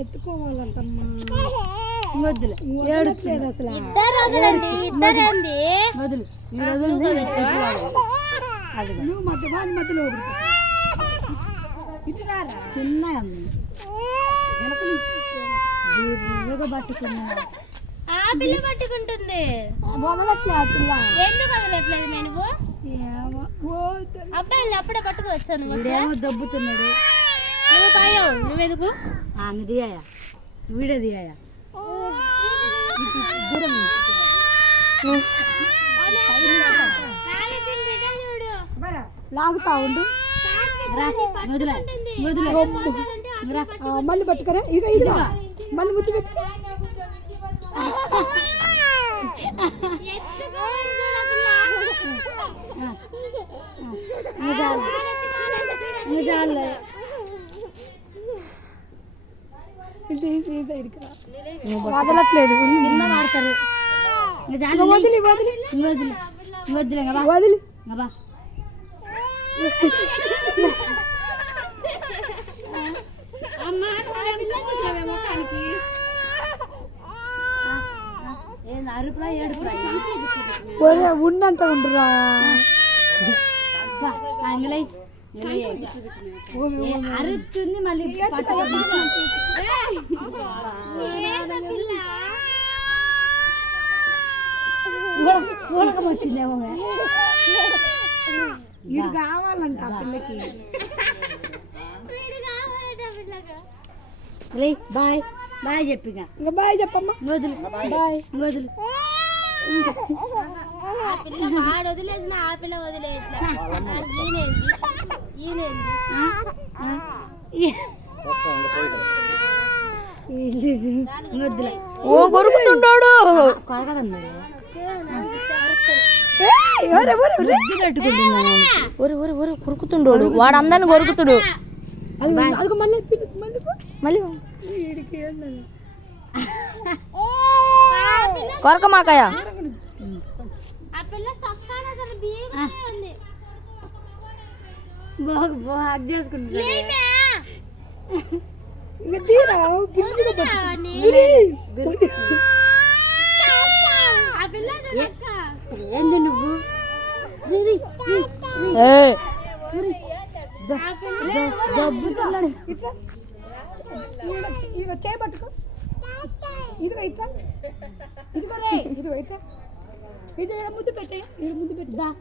ఎత్తుకోవాలంటమ్మా వద్దులే ఏడులేదు అసలు వదులు నువ్వు మధ్యలో చిన్నగా పట్టుకుంటుంది వదలట్లే ఆ పిల్ల ఎందుకు వదలట్లేదు నువ్వు అబ్బాయిని అప్పుడే పట్టుకోవచ్చాను ఏమో దబ్బుతున్నాడు నువ్వు పాయవు నువ్వెందుకు ఆమె దిగాయా వీడియో దిగాయా దూరం లాగుతా ఉండు మళ్ళీ పట్టుకరా ఇక ఇదిగా మళ్ళీ ముద్దు పెట్టుకో వదలట్లేదు వాడతారు వదిలి వదిలి వదిలే వదిలి ఉండంట ఉండరా అరుతుంది మళ్ళీ ఊడకం వచ్చిందేమో ఇది కావాలంట ఆ పిల్లకి బాయ్ బాయ్ చెప్పిగా ఇంకా బాయ్ చెప్పమ్మా వదులు బాయ్ వదులు వదిలేసిన ఆ పిల్ల వదిలేట్లా వద్దులే ఓ కొరుకుతుండోడు కొరుకుతుండోడు వాడు అందరిని కొరుకుతుడు మళ్ళీ కొరకమాకాయ చేసుకుంటా ఏంది నువ్వు చేయబట్టుకో ఇదిగో ఇట్లా ఇదిగో ఇదిగో ఇట్లా ఇది ముద్దు పెట్టే ముద్దు పెట్టా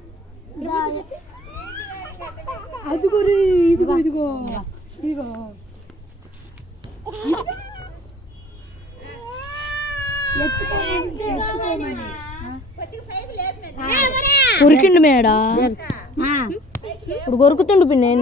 అదిగో రే ఇదిగో ఇదిగో ఇదిగో కొరికిండు మేడా ఇప్పుడు కొరుకుతుండు పిన్ని